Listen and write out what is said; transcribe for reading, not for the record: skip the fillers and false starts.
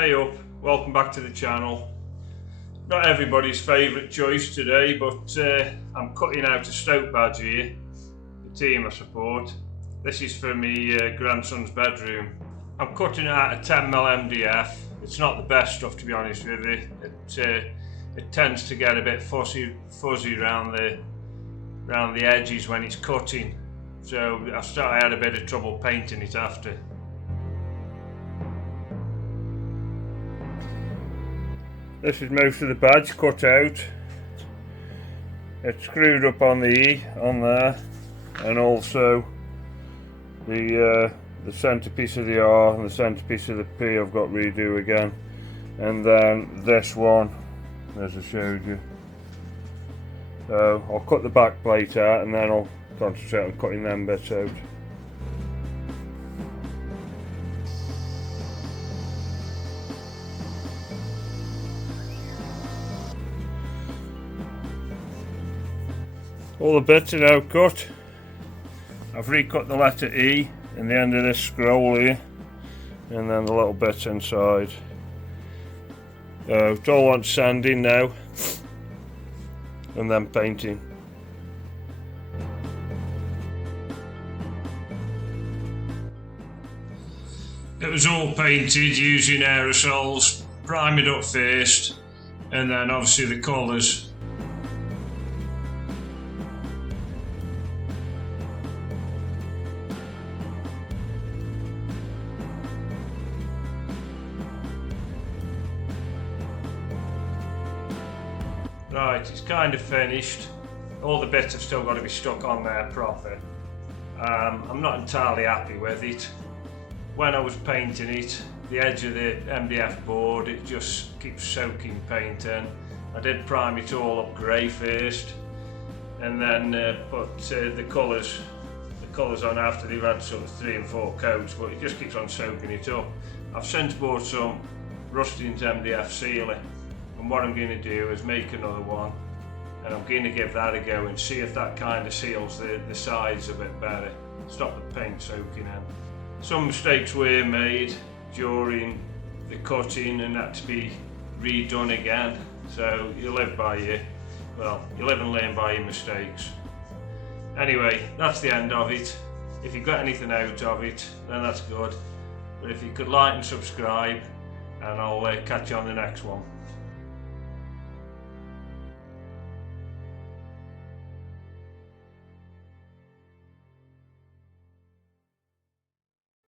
Hey up, welcome back to the channel. Not everybody's favourite choice today, but I'm cutting out a Stoke badge here, the team I support. This is for me grandson's bedroom. I'm cutting it out of 10mm MDF. It's not the best stuff, to be honest with you. It tends to get a bit fuzzy around the edges when it's cutting, so I had a bit of trouble painting it after. This is most of the badge cut out. It's screwed up on the E on there, and also the centerpiece of the R and the centerpiece of the P I've got redo again, and then this one, as I showed you. So I'll cut the back plate out and then I'll concentrate on cutting them bits out. All the bits are now cut. I've recut the letter E in the end of this scroll here, and then the little bits inside. It all wants sanding now, and then painting. It was all painted using aerosols, prime it up first, and then obviously the colours. Right, it's kind of finished. All the bits have still got to be stuck on there proper. I'm not entirely happy with it. When I was painting it, the edge of the MDF board, it just keeps soaking paint in. I did prime it all up grey first, and then put the colours on after they've had sort of 3 and 4 coats, but it just keeps on soaking it up. I've since bought some Rusting's MDF sealer, and what I'm going to do is make another one, and I'm going to give that a go and see if that kind of seals the sides a bit better, stop the paint soaking in. Some mistakes were made during the cutting and had to be redone again, so you live and learn by your mistakes. Anyway, that's the end of it. If you got anything out of it, then that's good, but if you could like and subscribe, and I'll catch you on the next one.